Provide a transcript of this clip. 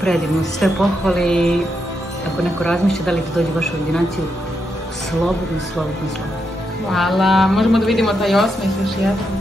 predivno, sve pohvale i ako neko razmišlja da li da dođe baš u ordinaciju, slobodno. Hvala, možemo da vidimo taj osmeh još jednom.